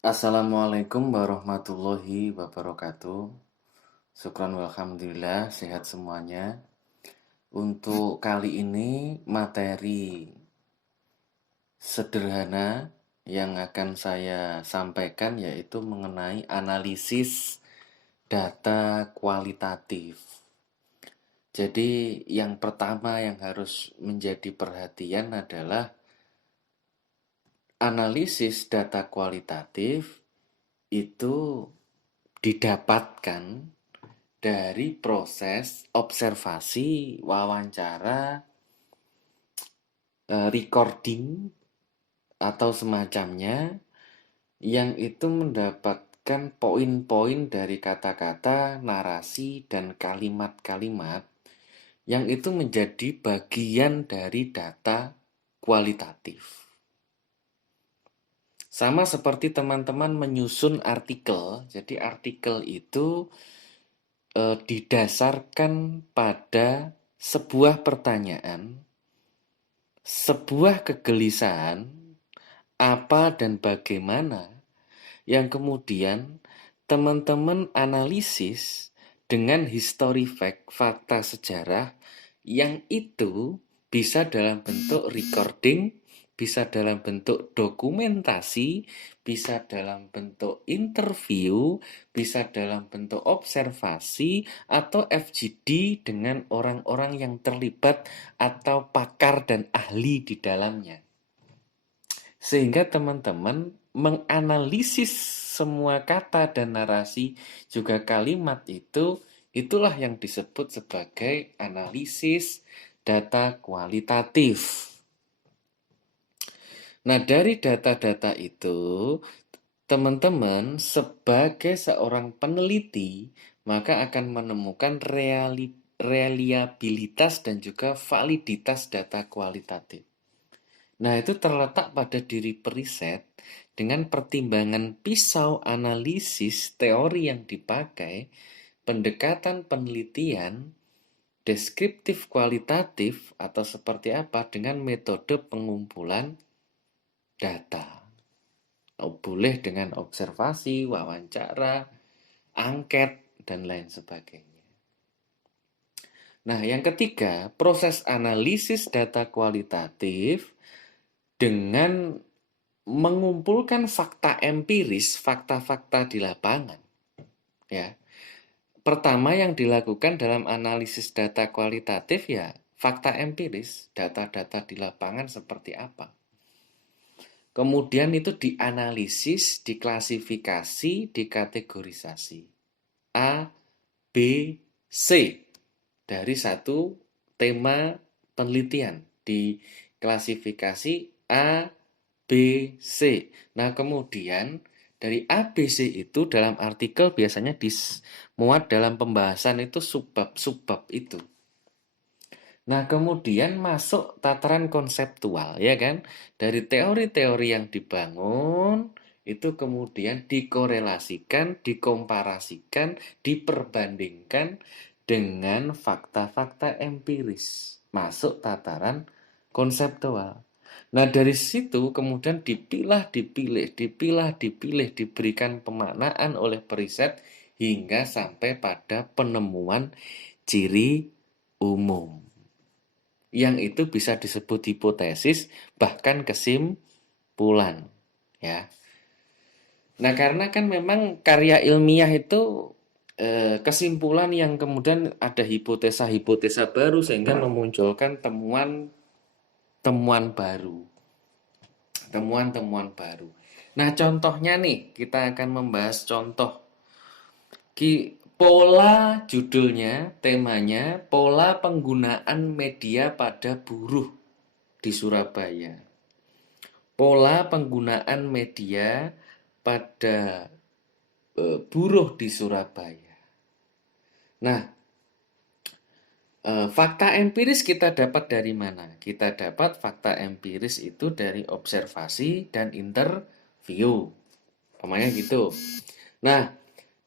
Assalamualaikum warahmatullahi wabarakatuh. Syukran walhamdulillah sehat semuanya. Untuk kali ini materi sederhana yang akan saya sampaikan yaitu mengenai analisis data kualitatif. Jadi yang pertama yang harus menjadi perhatian adalah analisis data kualitatif itu didapatkan dari proses observasi, wawancara, recording atau semacamnya yang itu mendapatkan poin-poin dari kata-kata, narasi, dan kalimat-kalimat yang itu menjadi bagian dari data kualitatif. Sama seperti teman-teman menyusun artikel, jadi artikel itu didasarkan pada sebuah pertanyaan, sebuah kegelisahan, apa dan bagaimana, yang kemudian teman-teman analisis dengan history fact, fakta sejarah, yang itu bisa dalam bentuk recording, bisa dalam bentuk dokumentasi, bisa dalam bentuk interview, bisa dalam bentuk observasi, atau FGD dengan orang-orang yang terlibat atau pakar dan ahli di dalamnya. Sehingga teman-teman menganalisis semua kata dan narasi juga kalimat itulah yang disebut sebagai analisis data kualitatif. Nah, dari data-data itu, teman-teman sebagai seorang peneliti maka akan menemukan reliabilitas dan juga validitas data kualitatif. Nah, itu terletak pada diri periset dengan pertimbangan pisau analisis teori yang dipakai, pendekatan penelitian, deskriptif kualitatif atau seperti apa dengan metode pengumpulan data. Boleh dengan observasi, wawancara, angket, dan lain sebagainya. Nah, yang ketiga, proses analisis data kualitatif dengan mengumpulkan fakta empiris, fakta-fakta di lapangan. Ya. Pertama yang dilakukan dalam analisis data kualitatif ya fakta empiris, data-data di lapangan seperti apa. Kemudian itu dianalisis, diklasifikasi, dikategorisasi. A, B, C dari satu tema penelitian. Diklasifikasi A, B, C. Nah, kemudian dari A, B, C itu dalam artikel biasanya dimuat dalam pembahasan itu subbab-subbab itu. Nah, kemudian masuk tataran konseptual, ya kan? Dari teori-teori yang dibangun, itu kemudian dikorelasikan, dikomparasikan, diperbandingkan dengan fakta-fakta empiris. Masuk tataran konseptual. Nah, dari situ kemudian dipilih, diberikan pemaknaan oleh periset hingga sampai pada penemuan ciri umum. Yang itu bisa disebut hipotesis, bahkan kesimpulan. Ya. Nah, karena kan memang karya ilmiah itu kesimpulan yang kemudian ada hipotesa-hipotesa baru sehingga memunculkan temuan baru. Temuan-temuan baru. Nah, contohnya nih, kita akan membahas contoh. Pola judulnya, temanya, pola penggunaan media pada buruh di Surabaya. Pola penggunaan media pada buruh di Surabaya. Nah, fakta empiris kita dapat dari mana? Kita dapat fakta empiris itu dari observasi dan interview. Namanya gitu. Nah,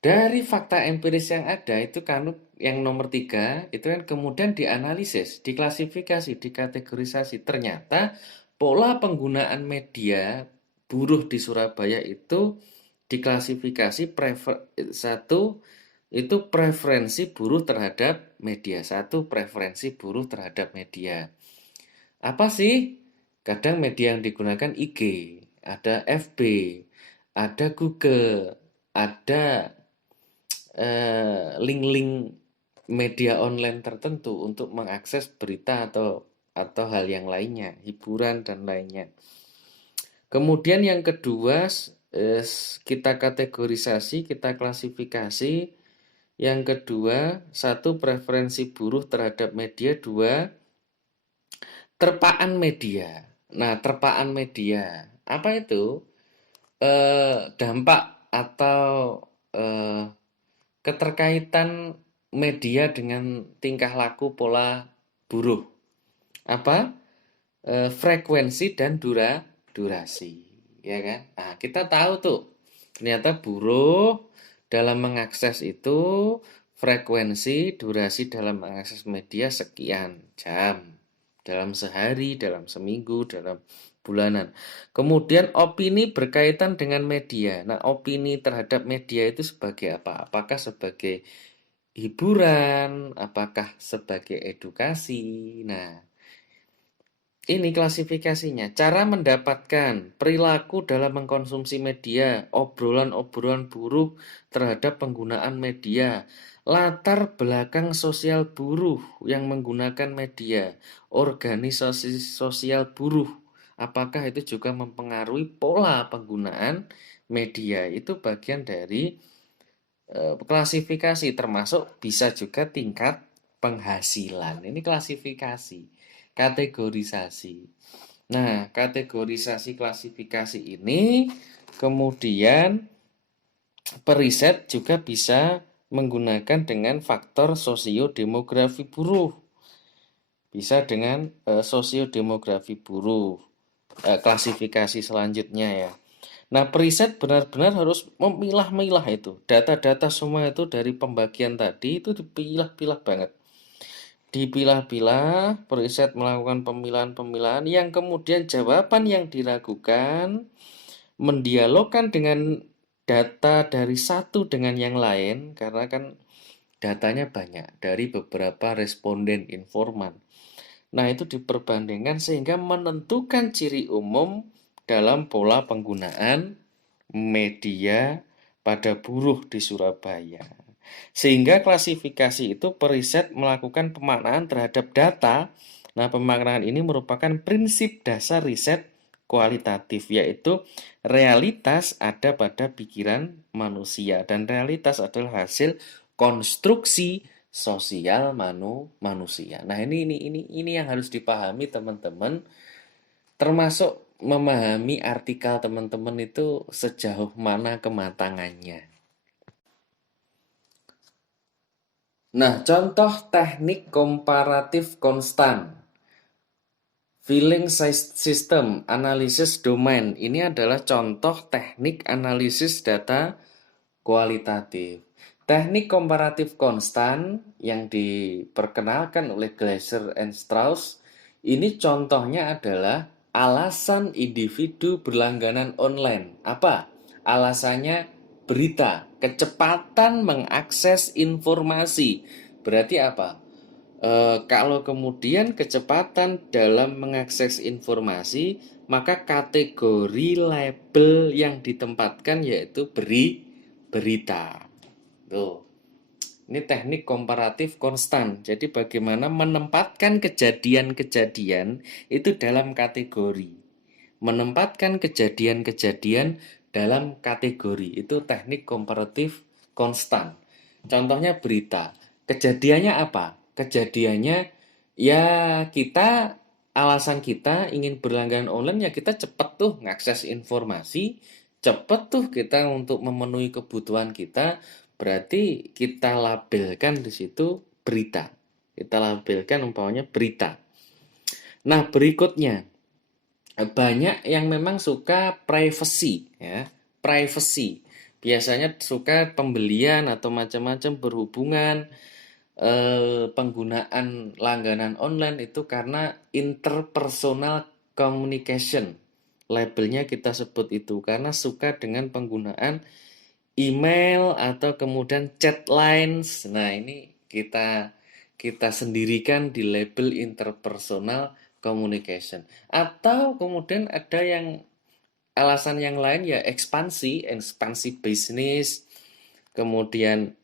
dari fakta empiris yang ada itu kan yang nomor 3 itu kan kemudian dianalisis, diklasifikasi, dikategorisasi. Ternyata pola penggunaan media buruh di Surabaya itu diklasifikasi satu itu preferensi buruh terhadap media. Satu preferensi buruh terhadap media. Apa sih? Kadang media yang digunakan IG, ada FB, ada Google, ada link-link media online tertentu untuk mengakses berita atau hal yang lainnya, hiburan dan lainnya. Kemudian yang kedua, kita kategorisasi, kita klasifikasi. Yang kedua, satu preferensi buruh terhadap media, dua terpaan media. Nah, terpaan media apa itu? Dampak atau keterkaitan media dengan tingkah laku pola buruh. Apa? Frekuensi dan durasi, ya kan? Nah, kita tahu tuh, ternyata buruh dalam mengakses itu frekuensi, durasi dalam mengakses media sekian jam dalam sehari, dalam seminggu, dalam bulanan. Kemudian opini berkaitan dengan media. Nah, opini terhadap media itu sebagai apa? Apakah sebagai hiburan? Apakah sebagai edukasi? Nah, ini klasifikasinya. Cara mendapatkan perilaku dalam mengkonsumsi media, obrolan-obrolan buruh terhadap penggunaan media, latar belakang sosial buruh yang menggunakan media, organisasi sosial buruh. Apakah itu juga mempengaruhi pola penggunaan media? Itu bagian dari klasifikasi, termasuk bisa juga tingkat penghasilan. Ini klasifikasi, kategorisasi. Nah, kategorisasi klasifikasi ini kemudian periset juga bisa menggunakan dengan faktor sosiodemografi buruh. Bisa dengan sosiodemografi buruh. Klasifikasi selanjutnya ya. Nah, periset benar-benar harus memilah-milah itu. Data-data semua itu dari pembagian tadi itu dipilah-pilah banget. Dipilah-pilah, periset melakukan pemilahan-pemilahan yang kemudian jawaban yang diragukan mendialogkan dengan data dari satu dengan yang lain, karena kan datanya banyak dari beberapa responden informan. Nah, itu diperbandingkan sehingga menentukan ciri umum dalam pola penggunaan media pada buruh di Surabaya. Sehingga klasifikasi itu periset melakukan pemaknaan terhadap data. Nah, pemaknaan ini merupakan prinsip dasar riset kualitatif, yaitu realitas ada pada pikiran manusia dan realitas adalah hasil konstruksi sosial manusia. Nah, ini yang harus dipahami teman-teman, termasuk memahami artikel teman-teman itu sejauh mana kematangannya. Nah, contoh teknik komparatif konstan, feeling system, analisis domain, ini adalah contoh teknik analisis data kualitatif. Teknik komparatif konstan yang diperkenalkan oleh Gleiser and Strauss, ini contohnya adalah alasan individu berlangganan online. Apa? Alasannya berita, kecepatan mengakses informasi. Berarti apa? Kalau kemudian kecepatan dalam mengakses informasi, maka kategori label yang ditempatkan yaitu berita. Tuh. Ini teknik komparatif konstan. Jadi bagaimana menempatkan kejadian-kejadian itu dalam kategori. Menempatkan kejadian-kejadian dalam kategori. Itu teknik komparatif konstan. Contohnya berita. Kejadiannya apa? Kejadiannya ya alasan kita ingin berlangganan online ya kita cepet tuh ngakses informasi, cepet tuh kita untuk memenuhi kebutuhan kita, berarti kita labelkan di situ berita. Kita labelkan umpamanya berita. Nah, berikutnya banyak yang memang suka privacy ya, privacy. Biasanya suka pembelian atau macam-macam berhubungan penggunaan langganan online itu karena interpersonal communication. Labelnya kita sebut itu karena suka dengan penggunaan email atau kemudian chat lines. Nah, ini kita sendirikan di label interpersonal communication. Atau kemudian ada yang alasan yang lain ya ekspansi bisnis, kemudian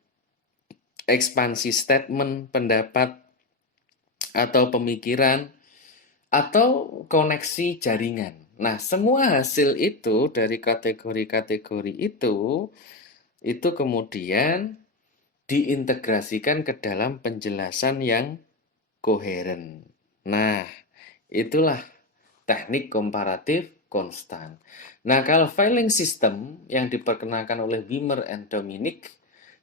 ekspansi statement, pendapat atau pemikiran atau koneksi jaringan. Nah, semua hasil itu dari kategori-kategori itu kemudian diintegrasikan ke dalam penjelasan yang koheren. Nah, itulah teknik komparatif konstan. Nah, kalau filing system yang diperkenalkan oleh Wimmer and Dominic,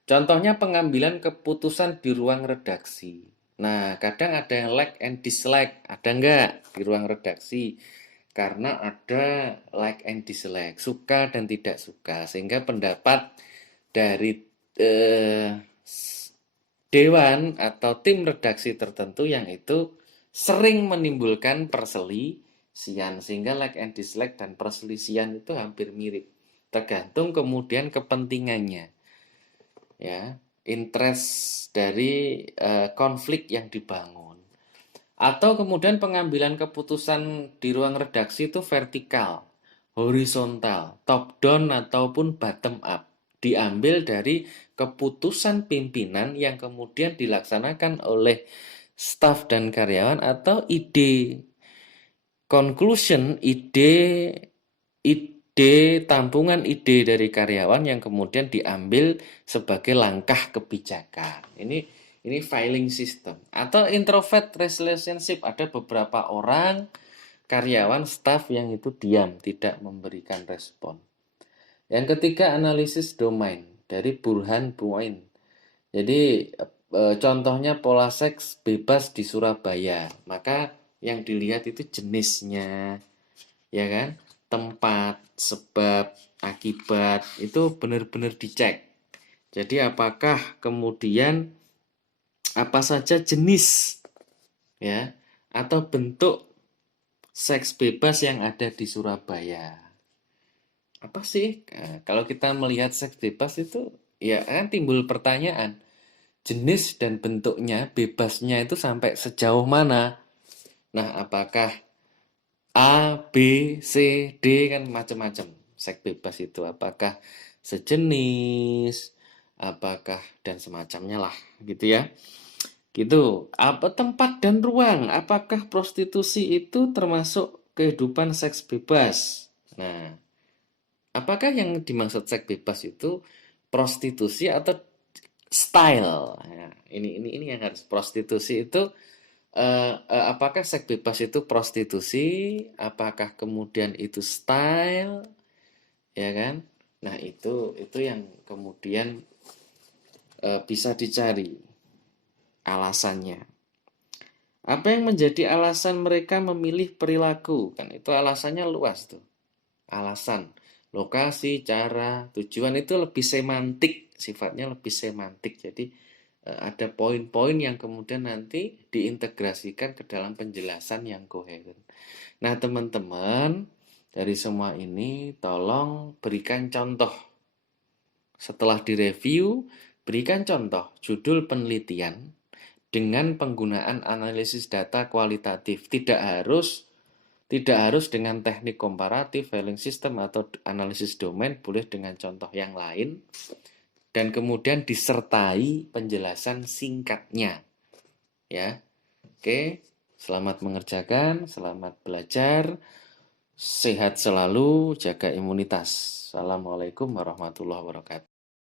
contohnya pengambilan keputusan di ruang redaksi. Nah, kadang ada yang like and dislike, ada enggak di ruang redaksi? Karena ada like and dislike, suka dan tidak suka, sehingga pendapat dari dewan atau tim redaksi tertentu yang itu sering menimbulkan perselisihan, sehingga like and dislike dan perselisihan itu hampir mirip, tergantung kemudian kepentingannya, ya, interest dari konflik yang dibangun. Atau kemudian pengambilan keputusan di ruang redaksi itu vertikal, horizontal, top down ataupun bottom up. Diambil dari keputusan pimpinan yang kemudian dilaksanakan oleh staf dan karyawan atau ide conclusion, ide tampungan ide dari karyawan yang kemudian diambil sebagai langkah kebijakan. Ini filing system. Atau introvert relationship, ada beberapa orang karyawan staf yang itu diam, tidak memberikan respon. Yang ketiga, analisis domain dari Burhan Buain. Jadi contohnya pola seks bebas di Surabaya. Maka yang dilihat itu jenisnya, ya kan? Tempat, sebab, akibat, itu benar-benar dicek. Jadi apakah kemudian apa saja jenis, ya, atau bentuk seks bebas yang ada di Surabaya. Apa sih? Nah, kalau kita melihat seks bebas itu, ya kan timbul pertanyaan. Jenis dan bentuknya, bebasnya itu sampai sejauh mana? Nah, apakah A, B, C, D, kan macam-macam seks bebas itu. Apakah sejenis, apakah dan semacamnya lah, gitu ya. Gitu. Apa tempat dan ruang? Apakah prostitusi itu termasuk kehidupan seks bebas? Nah, apakah yang dimaksud seks bebas itu prostitusi atau style? Nah, ini yang harus, prostitusi itu apakah seks bebas itu prostitusi? Apakah kemudian itu style? Ya kan? Nah, itu yang kemudian bisa dicari alasannya. Apa yang menjadi alasan mereka memilih perilaku? Kan itu alasannya luas tuh. Alasan, lokasi, cara, tujuan itu lebih semantik, sifatnya lebih semantik. Jadi ada poin-poin yang kemudian nanti diintegrasikan ke dalam penjelasan yang koheren. Nah, teman-teman, dari semua ini tolong berikan contoh. Setelah direview, berikan contoh judul penelitian dengan penggunaan analisis data kualitatif. Tidak harus dengan teknik komparatif, filing system, atau analisis domain, boleh dengan contoh yang lain. Dan kemudian disertai penjelasan singkatnya. Ya. Oke, selamat mengerjakan, selamat belajar. Sehat selalu, jaga imunitas. Assalamualaikum warahmatullahi wabarakatuh.